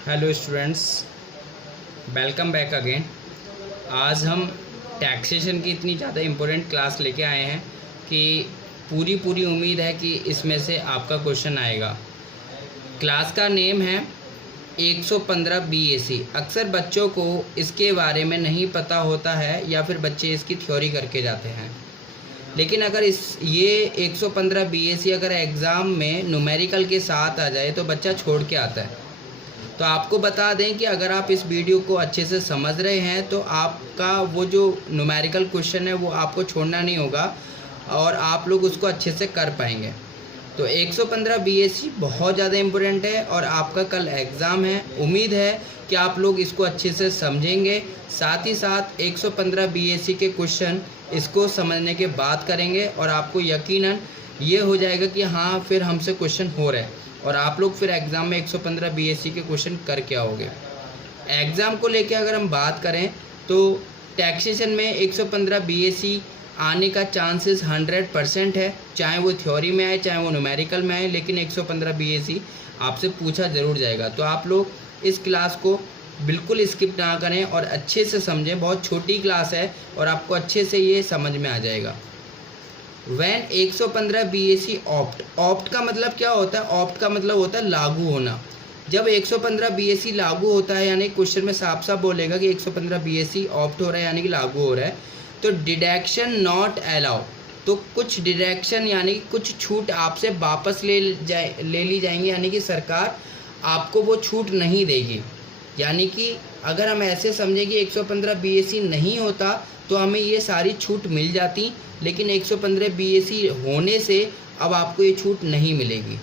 Hello students, welcome back again. आज हम taxation की इतनी ज़्यादा इम्पोर्टेंट क्लास लेके आए हैं कि पूरी उम्मीद है कि इसमें से आपका क्वेश्चन आएगा। क्लास का नेम है 115 BAC। अक्सर बच्चों को इसके बारे में नहीं पता होता है या फिर बच्चे इसकी थ्योरी करके जाते हैं, लेकिन अगर ये 115 BAC अगर एग्ज़ाम में न्यूमेरिकल के साथ आ जाए तो बच्चा छोड़ के आता है। तो आपको बता दें कि अगर आप इस वीडियो को अच्छे से समझ रहे हैं तो आपका वो जो न्यूमेरिकल क्वेश्चन है वो आपको छोड़ना नहीं होगा और आप लोग उसको अच्छे से कर पाएंगे। तो 115 BAC बहुत ज़्यादा इम्पोर्टेंट है और आपका कल एग्ज़ाम है। उम्मीद है कि आप लोग इसको अच्छे से समझेंगे, साथ ही साथ 115 BAC के क्वेश्चन इसको समझने के बाद करेंगे और आपको यकीनन ये हो जाएगा कि हाँ फिर हमसे क्वेश्चन हो रहे हैं और आप लोग फिर एग्ज़ाम में 115 BAC के क्वेश्चन करके आओगे। एग्ज़ाम को लेके अगर हम बात करें तो टैक्सेशन में 115 BAC आने का चांसेस 100% है, चाहे वो थ्योरी में आए चाहे वो न्यूमेरिकल में आए, लेकिन 115 BAC आपसे पूछा ज़रूर जाएगा। तो आप लोग इस क्लास को बिल्कुल स्किप ना करें और अच्छे से समझें। बहुत छोटी क्लास है और आपको अच्छे से ये समझ में आ जाएगा। वैन 115 BAC ऑप्ट का मतलब क्या होता है? ऑप्ट का मतलब होता है लागू होना। जब 115 BAC लागू होता है यानी क्वेश्चन में साफ साफ बोलेगा कि 115 BAC ऑप्ट हो रहा है यानी कि लागू हो रहा है, तो डिडक्शन नॉट अलाउ, तो कुछ डिडक्शन यानी कुछ छूट आपसे वापस ले ली जाएंगी, यानी कि सरकार आपको वो छूट नहीं देगी। यानी कि अगर हम ऐसे समझें कि 115 BAC नहीं होता तो हमें ये सारी छूट मिल जाती, लेकिन 115 BAC होने से अब आपको ये छूट नहीं मिलेगी।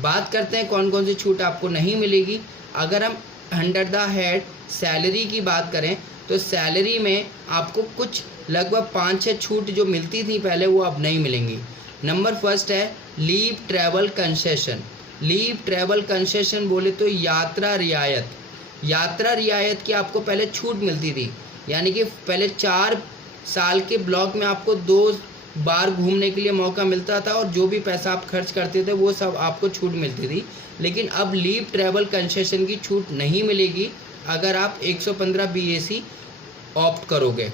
बात करते हैं कौन कौन सी छूट आपको नहीं मिलेगी। अगर हम अंडर द हेड सैलरी की बात करें तो सैलरी में आपको कुछ लगभग 5-6 छूट जो मिलती थी पहले वो अब नहीं मिलेंगी। नंबर फर्स्ट है leave travel concession. Leave travel concession बोले तो यात्रा रियायत। यात्रा रियायत की आपको पहले छूट मिलती थी, यानी कि पहले 4 साल के ब्लॉक में आपको 2 बार घूमने के लिए मौका मिलता था और जो भी पैसा आप खर्च करते थे वो सब आपको छूट मिलती थी। लेकिन अब लीव ट्रैवल कंसेशन की छूट नहीं मिलेगी अगर आप 115 BAC ऑप्ट करोगे।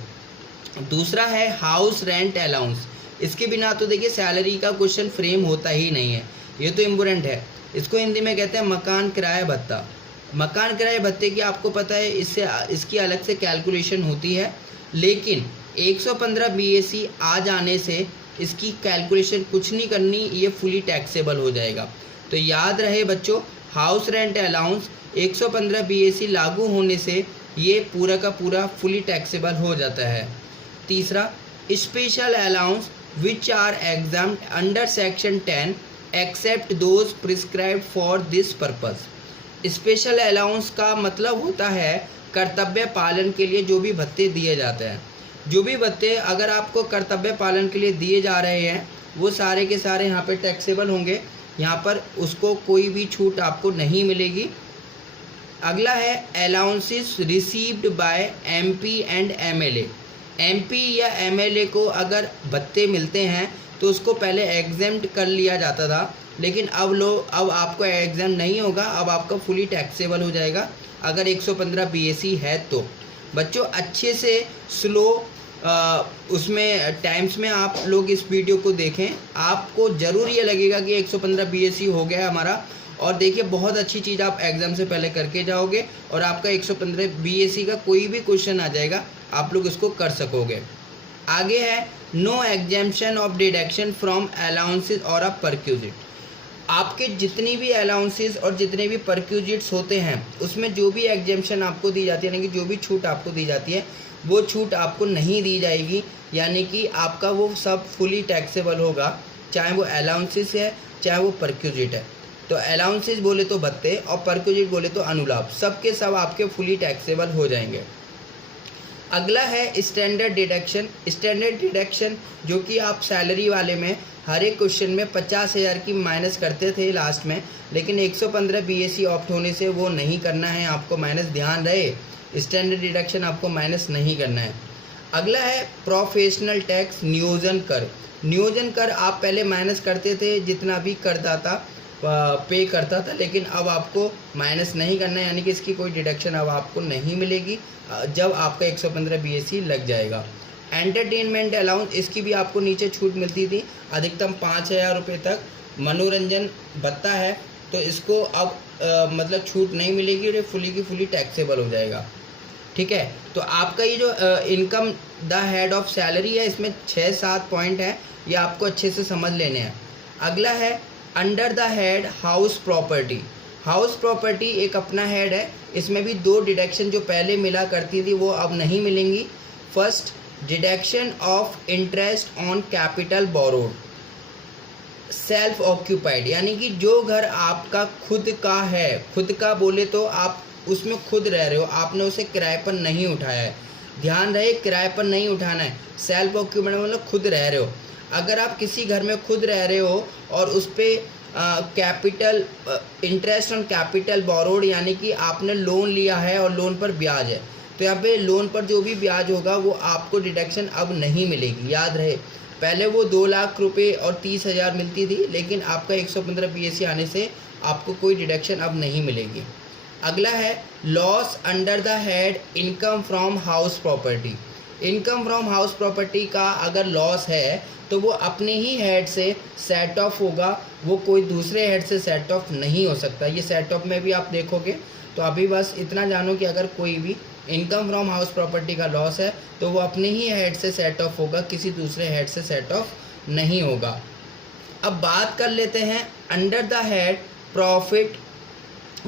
दूसरा है हाउस रेंट अलाउंस। इसके बिना तो देखिए सैलरी का क्वेश्चन फ्रेम होता ही नहीं है, ये तो इम्पोर्टेंट है। इसको हिंदी में कहते हैं मकान किराया भत्ता। मकान किराए भत्ते की आपको पता है इसकी अलग से कैलकुलेशन होती है, लेकिन 115 BAC आ जाने से इसकी कैलकुलेशन कुछ नहीं करनी, ये फुली टैक्सेबल हो जाएगा। तो याद रहे बच्चों, हाउस रेंट अलाउंस 115 BAC लागू होने से ये पूरा का पूरा फुली टैक्सेबल हो जाता है। तीसरा special allowance which are examined under section 10 except those prescribed for this purpose. Special allowance का मतलब होता है कर्तव्य पालन के लिए जो भी भत्ते दिए जाते हैं। जो भी भत्ते अगर आपको कर्तव्य पालन के लिए दिए जा रहे हैं वो सारे के सारे यहाँ पे टैक्सेबल होंगे, यहाँ पर उसको कोई भी छूट आपको नहीं मिलेगी। अगला है allowances received by MP and MLA। MP या MLA को अगर भत्ते मिलते हैं तो उसको पहले एग्जेम्प्ट कर लिया जाता था, लेकिन अब आपको एग्जाम नहीं होगा, अब आपका फुली टैक्सेबल हो जाएगा अगर 115 BAC है तो। बच्चों अच्छे से स्लो उसमें टाइम्स में आप लोग इस वीडियो को देखें, आपको ज़रूर ये लगेगा कि 115 BAC हो गया हमारा। और देखिए बहुत अच्छी चीज़ आप एग्ज़ाम से पहले करके जाओगे और आपका 115 BAC का कोई भी क्वेश्चन आ जाएगा आप लोग इसको कर सकोगे। आगे है no exemption of deduction from allowances और अ परक्यूजिट। आपके जितनी भी अलाउंसेस और जितने भी परक्यूजिट्स होते हैं उसमें जो भी एग्जेम्पशन आपको दी जाती है, यानी कि जो भी छूट आपको दी जाती है वो छूट आपको नहीं दी जाएगी, यानी कि आपका वो सब फुली टैक्सेबल होगा, चाहे वो अलाउंसेस है चाहे वो परक्यूजिट है। तो अलाउंसेस बोले तो भत्ते और परक्यूजिट बोले तो अनुलाभ, सब के सब आपके फुली टैक्सेबल हो जाएंगे। अगला है स्टैंडर्ड डिडक्शन। स्टैंडर्ड डिडक्शन जो कि आप सैलरी वाले में हर एक क्वेश्चन में 50,000 की माइनस करते थे लास्ट में, लेकिन 115 BAC ऑप्ट होने से वो नहीं करना है आपको माइनस, ध्यान रहे स्टैंडर्ड डिडक्शन आपको माइनस नहीं करना है। अगला है प्रोफेशनल टैक्स नियोजन कर। नियोजन कर आप पहले माइनस करते थे जितना भी करदाता, पे करता था, लेकिन अब आपको माइनस नहीं करना है, यानी कि इसकी कोई डिडक्शन अब आपको नहीं मिलेगी जब आपका 115 BSc लग जाएगा। एंटरटेनमेंट अलाउंस, इसकी भी आपको नीचे छूट मिलती थी, अधिकतम 5,000 रुपये तक मनोरंजन भत्ता है, तो इसको अब मतलब छूट नहीं मिलेगी और ये फुली की फुली टैक्सेबल हो जाएगा। ठीक है, तो आपका ये जो income the head of salary है, इसमें 6-7 पॉइंट है, ये आपको अच्छे से समझ लेने हैं। अगला है under the head house property. House property एक अपना हेड है, इसमें भी 2 डिडक्शन जो पहले मिला करती थी वो अब नहीं मिलेंगी। First, deduction of interest on capital borrowed self occupied, यानी कि जो घर आपका खुद का है, खुद का बोले तो आप उसमें खुद रह रहे हो, आपने उसे किराए पर नहीं उठाया है, ध्यान रहे किराए पर नहीं उठाना है। सेल्फ ऑक्यूपाइड मतलब खुद रह रहे हो। अगर आप किसी घर में खुद रह रहे हो और उस पर capital interest on capital borrowed, यानी कि आपने लोन लिया है और लोन पर ब्याज है, तो यहाँ पे लोन पर जो भी ब्याज होगा वो आपको डिडक्शन अब नहीं मिलेगी। याद रहे, पहले वो 2 लाख रुपए और 30,000 मिलती थी, लेकिन आपका 115 BSc आने से आपको कोई डिडक्शन अब नहीं मिलेगी। अगला है loss under the head income from house property. Income from house property का अगर लॉस है तो वो अपने ही हेड से सेट ऑफ होगा, वो कोई दूसरे हेड से सेट ऑफ नहीं हो सकता। ये सेट ऑफ में भी आप देखोगे, तो अभी बस इतना जानो कि अगर कोई भी इनकम फ्रॉम हाउस प्रॉपर्टी का लॉस है तो वो अपने ही हेड से सेट ऑफ होगा, किसी दूसरे हेड से सेट ऑफ नहीं होगा। अब बात कर लेते हैं under the head profit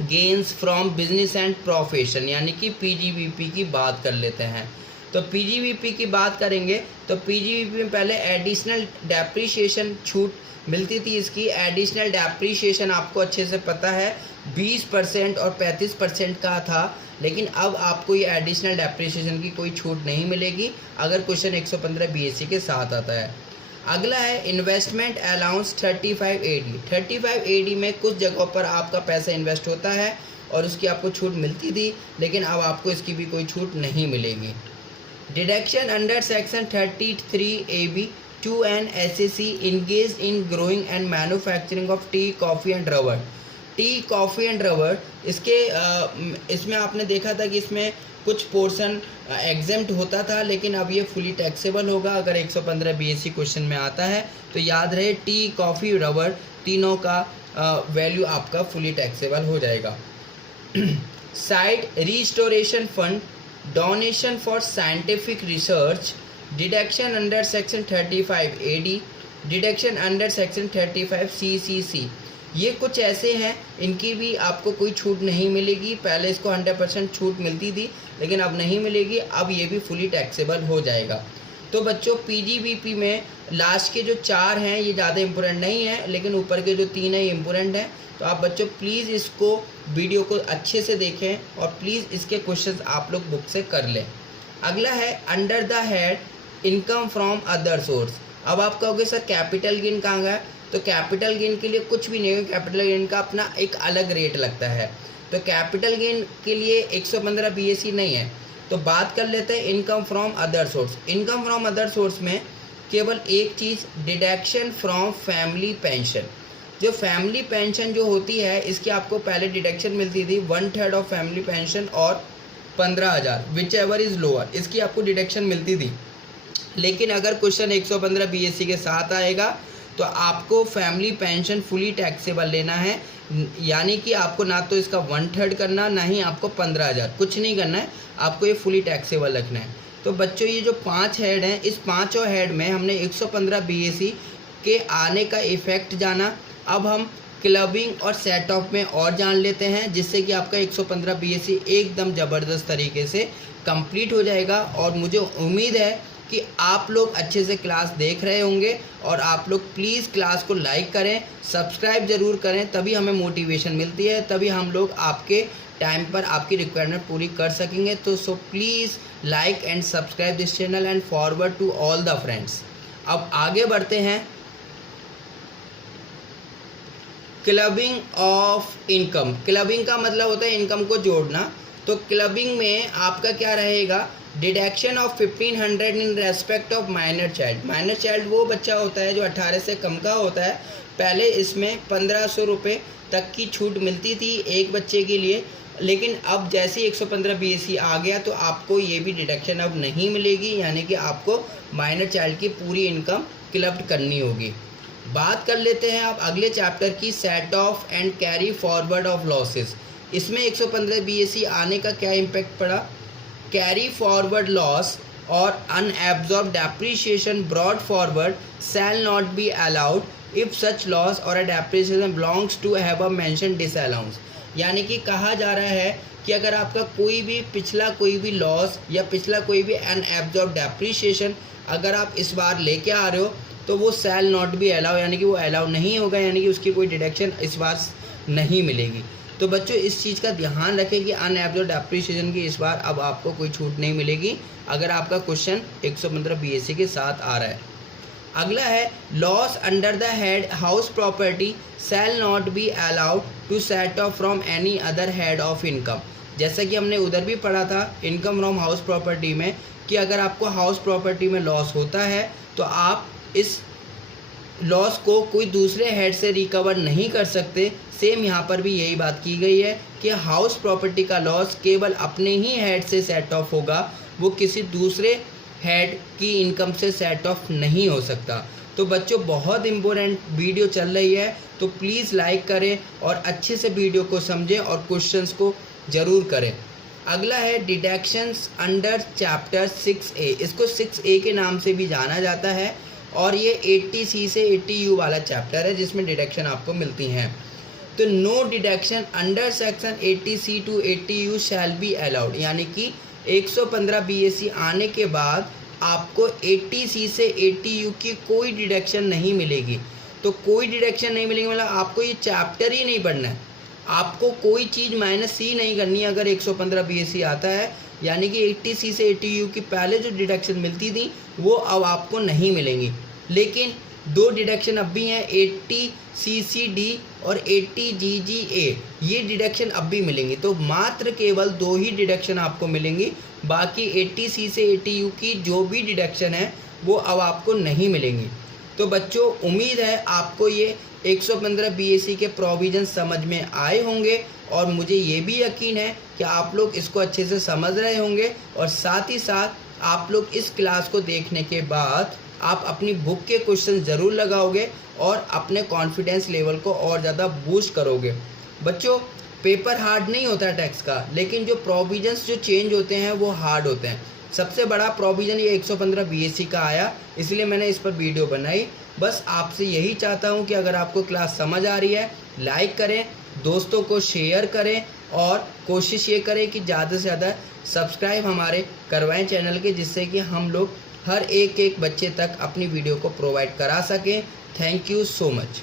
gains from business and profession, यानी कि PGBP की बात कर लेते हैं। तो PGBP की बात करेंगे तो PGBP में पहले एडिशनल डेप्रीशिएशन छूट मिलती थी। इसकी एडिशनल डेप्रीशिएशन आपको अच्छे से पता है 20% और 35% का था, लेकिन अब आपको ये एडिशनल डेप्रीशिएशन की कोई छूट नहीं मिलेगी अगर क्वेश्चन 115 BSc के साथ आता है। अगला है इन्वेस्टमेंट अलाउंस 35 AD। 35 AD में कुछ जगहों पर आपका पैसा इन्वेस्ट होता है और उसकी आपको छूट मिलती थी, लेकिन अब आपको इसकी भी कोई छूट नहीं मिलेगी। Deduction under section 33 AB to an SSC engaged in growing and manufacturing of tea, coffee and rubber। T, coffee and rubber, इसमें आपने देखा था कि इसमें कुछ पोर्शन एग्जेम्प्ट होता था, लेकिन अब ये फुली टैक्सेबल होगा अगर 115 BSc क्वेश्चन में आता है। तो याद रहे टी, कॉफ़ी, रबर तीनों का वैल्यू आपका फुली टैक्सेबल हो जाएगा। Side restoration fund, donation for scientific research, deduction under section 35 AD, deduction under section 35 CCC, ये कुछ ऐसे हैं इनकी भी आपको कोई छूट नहीं मिलेगी। पहले इसको 100% छूट मिलती थी, लेकिन अब नहीं मिलेगी, अब ये भी फुली टैक्सेबल हो जाएगा। तो बच्चों PGBP में लास्ट के जो 4 हैं ये ज़्यादा इम्पोर्टेंट नहीं है, लेकिन ऊपर के जो 3 हैं ये इम्पोर्टेंट हैं। तो आप बच्चों प्लीज़ इसको वीडियो को अच्छे से देखें और प्लीज़ इसके क्वेश्चंस आप लोग बुक से कर लें। अगला है under the head income from other source. अब आप कहोगे सर कैपिटल गेन कहाँ गया, तो कैपिटल गेन के लिए कुछ भी नहीं है, कैपिटल गेन का अपना एक अलग रेट लगता है। तो कैपिटल गेन के लिए 115 BSc नहीं है। तो बात कर लेते हैं income from other source. Income from other source में केवल एक चीज़, डिडक्शन फ्रॉम फैमिली पेंशन। जो फैमिली पेंशन जो होती है इसकी आपको पहले डिडक्शन मिलती थी 1/3 ऑफ फैमिली पेंशन और 15,000 विच एवर इज़ लोअर, इसकी आपको डिडक्शन मिलती थी। लेकिन अगर क्वेश्चन 115 BSc के साथ आएगा तो आपको फैमिली पेंशन फुली टैक्सेबल लेना है, यानी कि आपको ना तो इसका 1/3 करना, ना ही आपको 15,000, कुछ नहीं करना है, आपको ये फुली टैक्सेबल रखना है। तो बच्चों ये जो 5 हेड हैं, इस 5 हेड में हमने 115 BSc के आने का इफ़ेक्ट जाना। अब हम क्लबिंग और सेट ऑफ में और जान लेते हैं, जिससे कि आपका 115 BSc एकदम ज़बरदस्त तरीके से कंप्लीट हो जाएगा। और मुझे उम्मीद है कि आप लोग अच्छे से क्लास देख रहे होंगे और आप लोग प्लीज़ क्लास को लाइक करें, सब्सक्राइब ज़रूर करें, तभी हमें मोटिवेशन मिलती है, तभी हम लोग आपके टाइम पर आपकी रिक्वायरमेंट पूरी कर सकेंगे। तो so please like and subscribe this channel and forward to all the friends. अब आगे बढ़ते हैं। क्लबिंग ऑफ इनकम, क्लबिंग का मतलब होता है इनकम को जोड़ना। तो क्लबिंग में आपका क्या रहेगा, deduction of 1500 in respect of minor child. Minor child वो बच्चा होता है जो 18 से कम का होता है। पहले इसमें 1500 रुपये तक की छूट मिलती थी एक बच्चे के लिए, लेकिन अब जैसे 115 BAC आ गया तो आपको ये भी डिडक्शन अब नहीं मिलेगी, यानी कि आपको माइनर चाइल्ड की पूरी इनकम क्लब्ड करनी होगी। बात कर लेते हैं आप अगले चैप्टर की, set off and carry forward of losses. इसमें 115 BAC आने का क्या इम्पैक्ट पड़ा, कैरी फॉरवर्ड लॉस और unabsorbed depreciation brought forward shall not be allowed if such loss और a depreciation belongs to have mention disallowance. यानी कि कहा जा रहा है कि अगर आपका कोई भी पिछला कोई भी लॉस या पिछला कोई भी अनएब्जॉर्ब डेप्रीशिएशन अगर आप इस बार लेके आ रहे हो तो वो शैल नॉट बी अलाउ, यानी कि वो अलाउ नहीं होगा, यानी कि उसकी कोई डिडक्शन इस बार नहीं मिलेगी। तो बच्चों इस चीज़ का ध्यान रखें कि अनएब्जॉर्ब डेप्रीशिएशन की इस बार अब आपको कोई छूट नहीं मिलेगी अगर आपका क्वेश्चन 115 BAC के साथ आ रहा है। अगला है loss under the head house property shall not be allowed to set off from any other head of income. जैसा कि हमने उधर भी पढ़ा था इनकम फ्रॉम हाउस प्रॉपर्टी में कि अगर आपको हाउस प्रॉपर्टी में लॉस होता है तो आप इस लॉस को कोई दूसरे हेड से रिकवर नहीं कर सकते। सेम यहाँ पर भी यही बात की गई है कि हाउस प्रॉपर्टी का लॉस केवल अपने ही हेड से सेट ऑफ होगा, वो किसी दूसरे हेड की इनकम से सेट ऑफ नहीं हो सकता। तो बच्चों बहुत इम्पोर्टेंट वीडियो चल रही है, तो प्लीज़ लाइक करें और अच्छे से वीडियो को समझें और क्वेश्चंस को ज़रूर करें। अगला है डिडक्शंस अंडर चैप्टर 6A। इसको 6A के नाम से भी जाना जाता है और ये 80C से 80U वाला चैप्टर है जिसमें डिडक्शन आपको मिलती हैं। तो no deduction under section 80C to 80U shall be allowed, यानी कि 115 BAC आने के बाद आपको 80C से 80U की कोई डिडक्शन नहीं मिलेगी। तो कोई डिडक्शन नहीं मिलेगी मतलब आपको ये चैप्टर ही नहीं पढ़ना है, आपको कोई चीज़ -C नहीं करनी है अगर 115 BAC आता है, यानी कि 80C से 80U की पहले जो डिडक्शन मिलती थी वो अब आपको नहीं मिलेंगी। लेकिन दो डिडक्शन अब भी हैं, 80CCD और 80GGA, ये डिडक्शन अब भी मिलेंगी। तो मात्र केवल दो ही डिडक्शन आपको मिलेंगी, बाकी 80C से 80U की जो भी डिडक्शन है वो अब आपको नहीं मिलेंगी। तो बच्चों उम्मीद है आपको ये 115 BAC के प्रोविज़न समझ में आए होंगे और मुझे ये भी यकीन है कि आप लोग इसको अच्छे से समझ रहे होंगे और साथ ही साथ आप लोग इस क्लास को देखने के बाद आप अपनी बुक के क्वेश्चन ज़रूर लगाओगे और अपने कॉन्फिडेंस लेवल को और ज़्यादा बूस्ट करोगे। बच्चों पेपर हार्ड नहीं होता है टैक्स का, लेकिन जो प्रोविजंस जो चेंज होते हैं वो हार्ड होते हैं। सबसे बड़ा प्रोविज़न ये 115 BAC का आया, इसलिए मैंने इस पर वीडियो बनाई। बस आपसे यही चाहता हूँ कि अगर आपको क्लास समझ आ रही है लाइक करें, दोस्तों को शेयर करें और कोशिश ये करें कि ज़्यादा से ज़्यादा सब्सक्राइब हमारे करवाएं चैनल के, जिससे कि हम लोग हर एक बच्चे तक अपनी वीडियो को प्रोवाइड करा सकें। Thank you so much.